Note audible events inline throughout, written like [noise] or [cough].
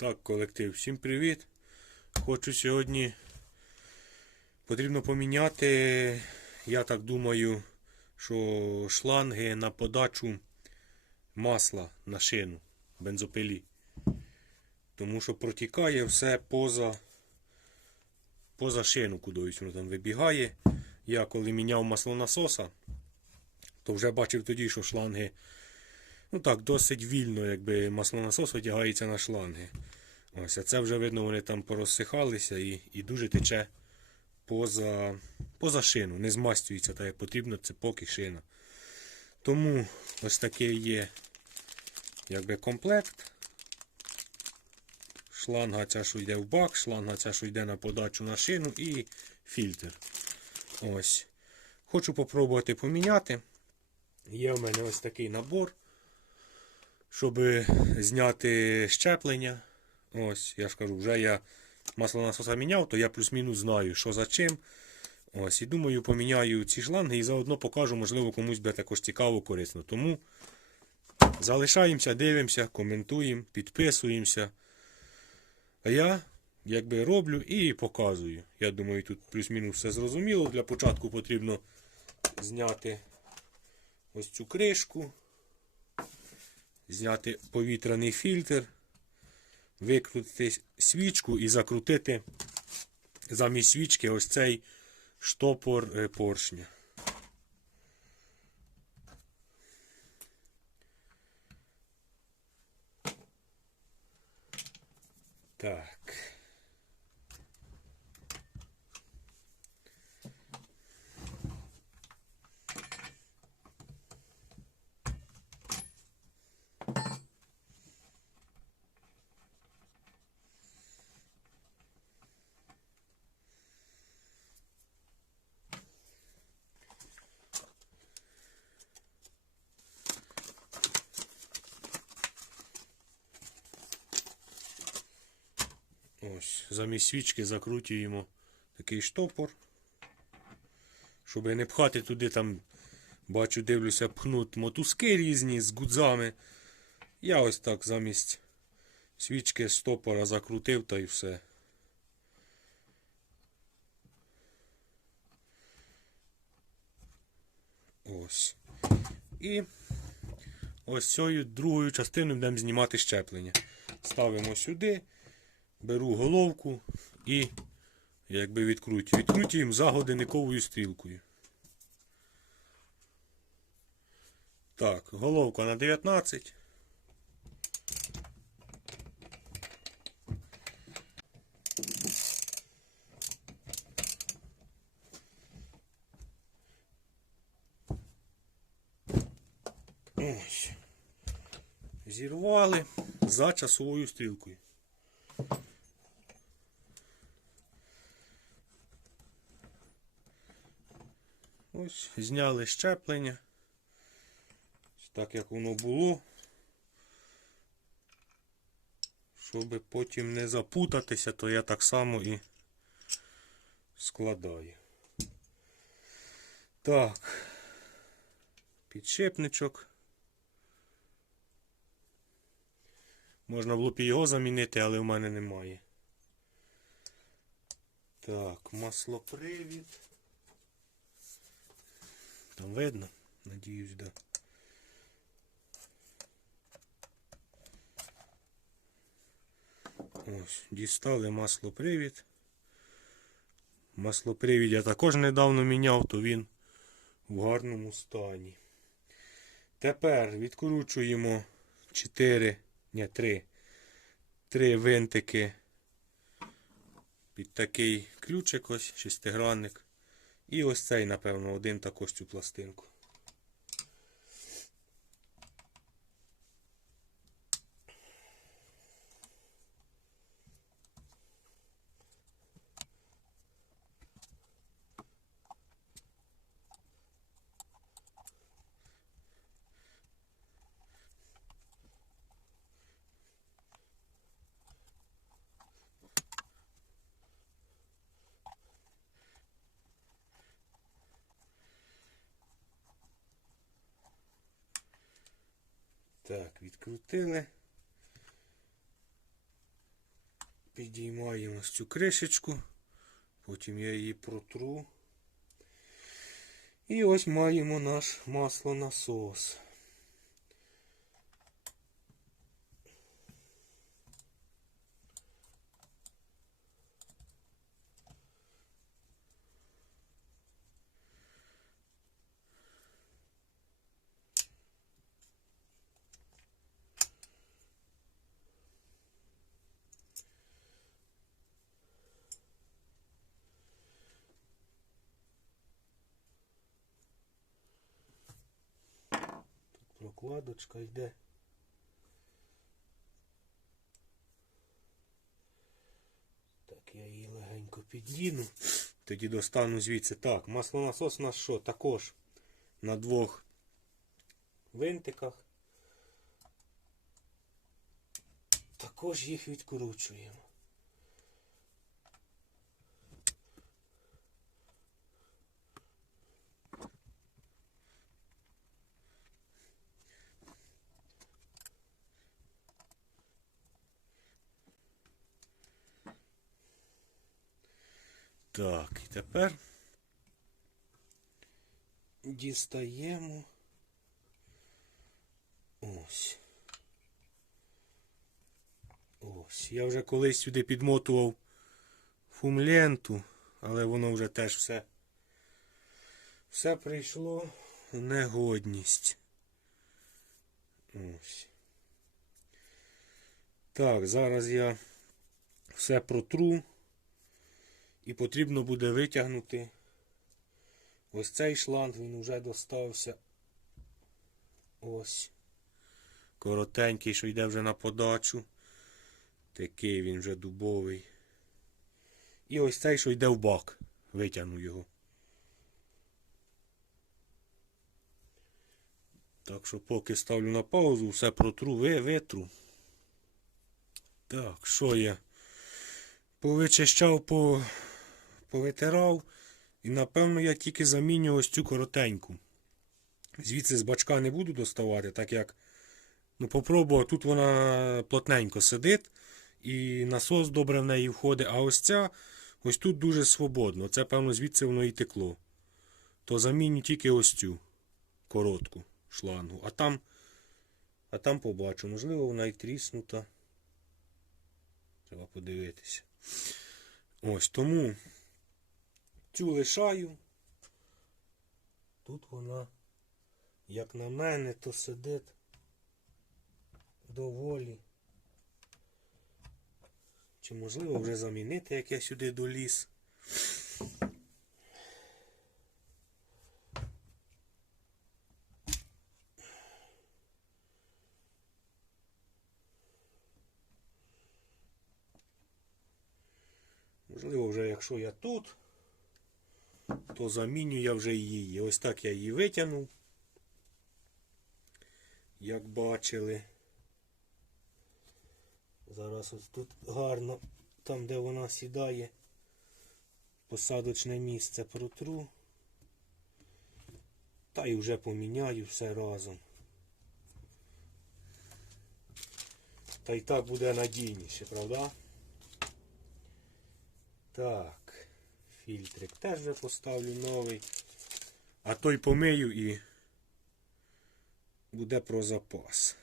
Так, колектив, всім привіт. Хочу сьогодні потрібно поміняти, я так думаю, що шланги на подачу масла на шину бензопилі. Тому що протікає все поза, поза шину кудись воно там вибігає. Я коли міняв маслонасоса, то вже бачив тоді, що шланги Ну так, досить вільно, якби маслонасос одягається на шланги. Ось, а це вже видно, вони там порозсихалися і, і дуже тече поза, поза шину. Не змастюється так, як потрібно, це поки шина. Тому ось такий є якби комплект. Шланга ця, що йде в бак, шланга ця, що йде на подачу на шину і фільтр. Ось. Хочу попробувати поміняти. Є в мене ось такий набор щоб зняти щеплення. Ось, я ж кажу, вже я маслонасоса міняв, то я плюс-мінус знаю, що за чим. Ось, і думаю, поміняю ці шланги і заодно покажу, можливо, комусь буде також цікаво, корисно. Тому залишаємося, дивимося, коментуємо, підписуємося. А я якби роблю і показую. Я думаю, тут плюс-мінус все зрозуміло. Для початку потрібно зняти ось цю кришку зняти повітряний фільтр, викрутити свічку і закрутити замість свічки ось цей штопор е, поршня. Так. Ось, замість свічки закрутюємо такий штопор. Щоб не пхати туди там, бачу, дивлюся, пхнуть мотузки різні з гудзами. Я ось так замість свічки стопора закрутив та й все. Ось. І ось цією другою частиною будемо знімати щеплення. Ставимо сюди. Беру головку і якби відкрутю. Відкрутюємо за годинниковою стрілкою. Так, головка на 19. Ось. Зірвали за часовою стрілкою. Зняли щеплення. Так як воно було. Щоб потім не запутатися, то я так само і складаю. Так. Підшипничок. Можна було б його замінити, але в мене немає. Так, маслопривід. Там видно? Надіюсь, да. Ось, дістали маслопривід. Маслопривід я також недавно міняв, то він в гарному стані. Тепер відкручуємо 4, ні, 3, 3 винтики під такий ключик ось, шестигранник. І ось цей, напевно, один також цю пластинку. Так, відкрутили. Підіймаємо цю кришечку, потім я її протру. І ось маємо наш маслонасос. Прокладочка йде. Так, я її легенько під'їду. Тоді достану звідси. Так, маслонасос у нас що? Також на двох винтиках. Також їх відкручуємо. Так, і тепер дістаємо ось. Ось. Я вже колись сюди підмотував фумленту, але воно вже теж все. Все прийшло в негодність. Ось. Так, зараз я все протру. І потрібно буде витягнути ось цей шланг, він вже достався. Ось. Коротенький, що йде вже на подачу. Такий він вже дубовий. І ось цей, що йде в бак. Витягну його. Так що поки ставлю на паузу, все протру, витру. Так, що я? Повичищав, по... повитирав. І напевно я тільки заміню ось цю коротеньку. Звідси з бачка не буду доставати, так як ну, попробував, тут вона плотненько сидить, і насос добре в неї входить, а ось ця ось тут дуже свободно. Це, певно, звідси воно і текло. То заміню тільки ось цю коротку шлангу. А там, а там побачу, можливо, вона і тріснута. Треба подивитися. Ось тому цю лишаю. Тут вона, як на мене, то сидить доволі. Чи можливо вже замінити, як я сюди доліз. Можливо, вже якщо я тут, то заміню я вже її. Ось так я її витягнув. Як бачили. Зараз ось тут гарно, там де вона сідає, посадочне місце протру. Та й вже поміняю все разом. Та й так буде надійніше, правда? Так, фільтрик теж вже поставлю новий. А той помию і буде про запас.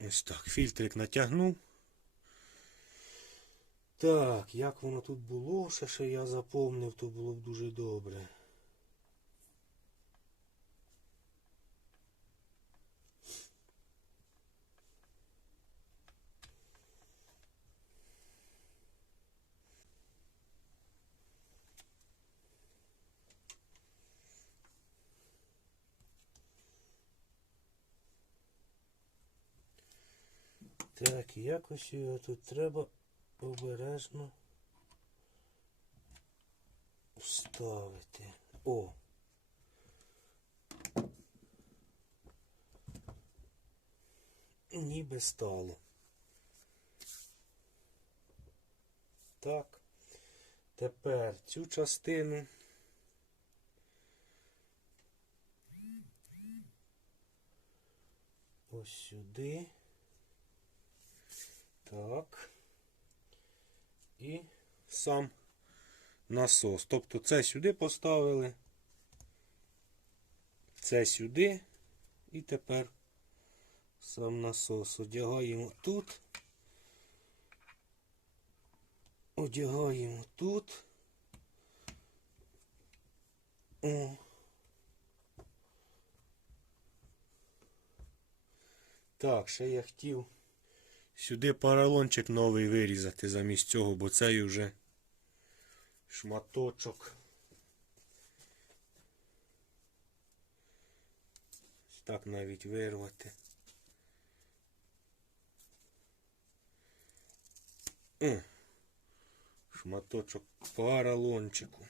Ось так, фільтрик натягнув. Так, як воно тут було, ще що я запомнив, то було б дуже добре. Так, якось його тут треба обережно вставити. О! Ніби стало. Так. Тепер цю частину ось сюди. Так. І сам насос. Тобто це сюди поставили, це сюди, і тепер сам насос одягаємо тут. Одягаємо тут. О. Так, ще я хотів сюди поролончик новий вирізати замість цього, бо цей вже шматочок. Так навіть вирвати. О, шматочок поролончику.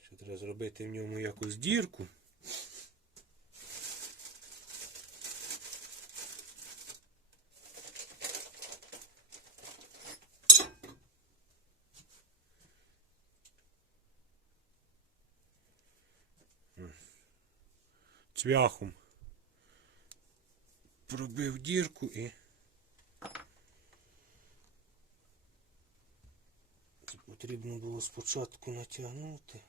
Ще треба зробити в ньому якусь дірку. Цвяхом пробив дірку і потрібно було спочатку натягнути.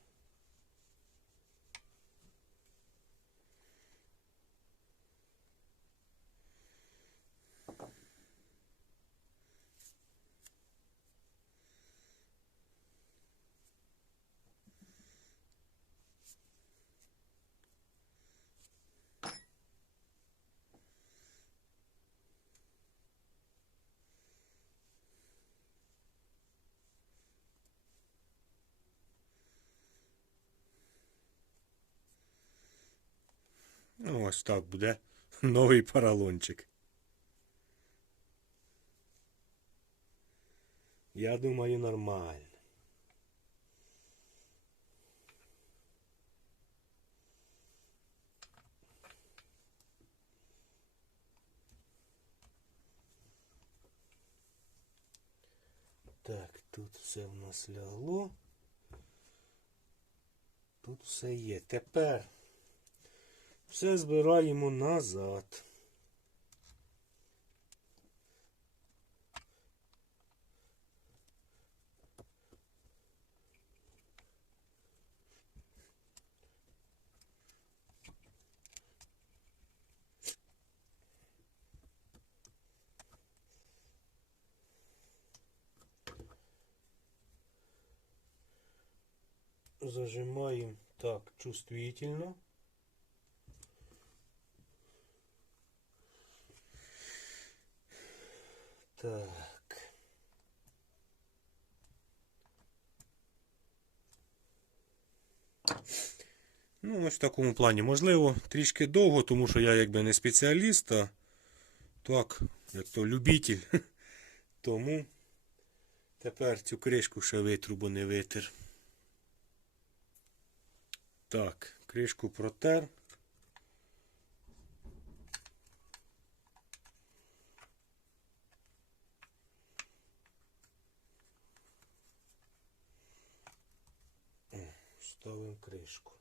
Ну, ось так буде [laughs] новий поролончик. Я думаю, нормально. Так, тут все в нас лягло. Тут все є. Тепер все збираємо назад. Зажимаем так чувствительно. Так. Ну, ось в такому плані. Можливо, трішки довго, тому що я якби не спеціаліст, а так, як то любитель. [laughs] Тому тепер цю кришку ще витру, бо не витер. Так, кришку протер. О, Ставимо кришку.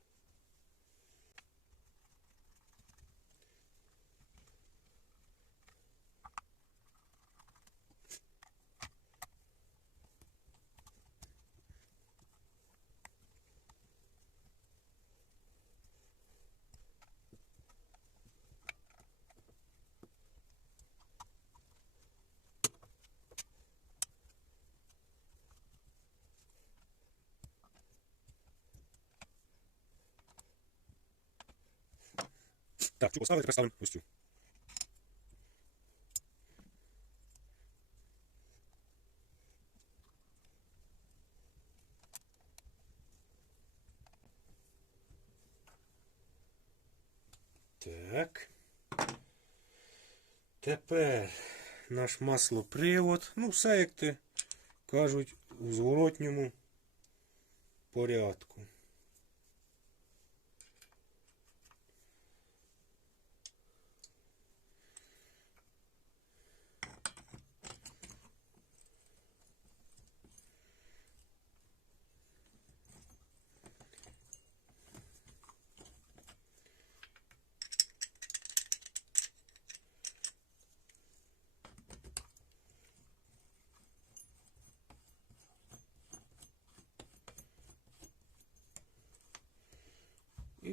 Так, цю поставили, тепер ставимо ось цю. Так. Тепер наш маслопривод. Ну, все, як ти кажуть, у зворотньому порядку.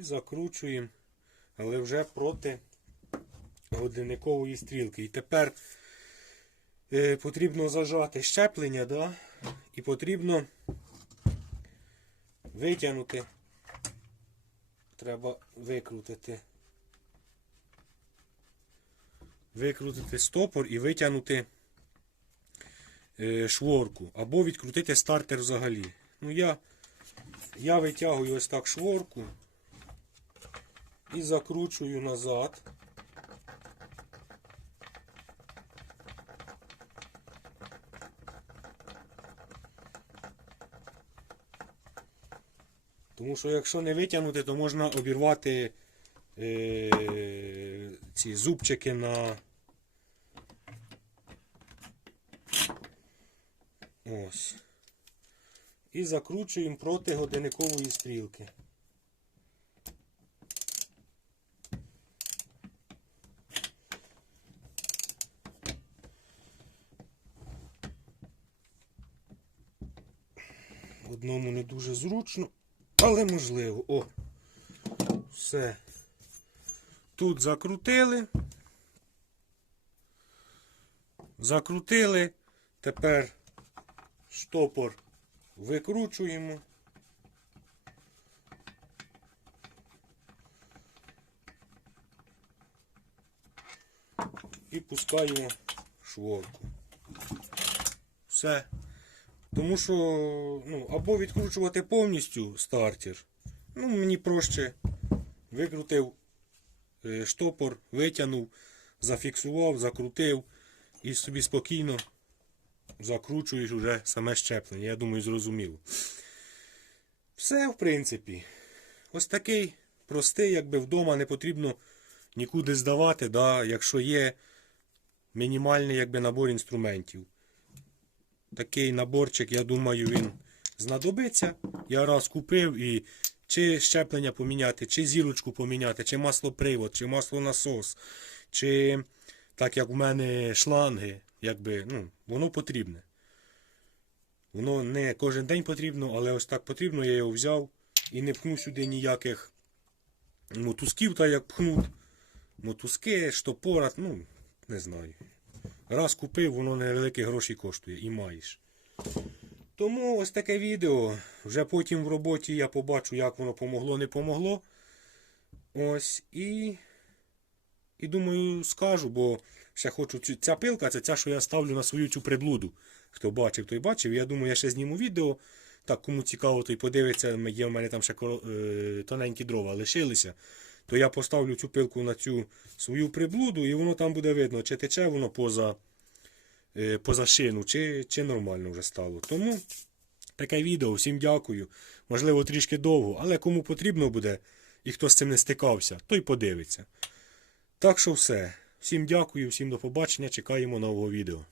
І закручуємо, але вже проти годинникової стрілки. І тепер е, потрібно зажати щеплення, да? і потрібно витягнути. Треба викрутити. Викрутити стопор і витягнути е, шворку. Або відкрутити стартер взагалі. Ну, я, я витягую ось так шворку і закручую назад. Тому що якщо не витягнути, то можна обірвати е, ці зубчики на. Ось. І закручуємо проти годинникової стрілки. Одному не дуже зручно, але можливо. О! Все. Тут закрутили. Закрутили. Тепер штопор викручуємо. І пускаємо шворку. Все. Тому що ну, або відкручувати повністю стартер. Ну, мені проще викрутив е, штопор, витягнув, зафіксував, закрутив і собі спокійно закручуєш уже саме щеплення. Я думаю, зрозуміло. Все, в принципі. Ось такий простий, якби вдома не потрібно нікуди здавати, да, якщо є мінімальний якби, набор інструментів. Такий наборчик, я думаю, він знадобиться. Я раз купив і чи щеплення поміняти, чи зірочку поміняти, чи маслопривод, чи маслонасос, чи так як в мене шланги, якби, ну, воно потрібне. Воно не кожен день потрібно, але ось так потрібно, я його взяв і не пхну сюди ніяких мотузків, так як пхнуть. Мотузки, штопора, ну, не знаю. Раз купив, воно невеликі гроші коштує і маєш. Тому ось таке відео. Вже потім в роботі я побачу, як воно помогло, не помогло. Ось і. І думаю, скажу, бо ще хочу ця пилка, це ця, що я ставлю на свою цю приблуду. Хто бачив, той бачив. Я думаю, я ще зніму відео. Так, кому цікаво, той подивиться, є в мене там ще е, тоненькі дрова лишилися. То я поставлю цю пилку на цю свою приблуду, і воно там буде видно, чи тече воно поза, е, поза шину, чи, чи нормально вже стало. Тому таке відео. Всім дякую. Можливо, трішки довго, але кому потрібно буде і хто з цим не стикався, той подивиться. Так що все. Всім дякую, всім до побачення. Чекаємо нового відео.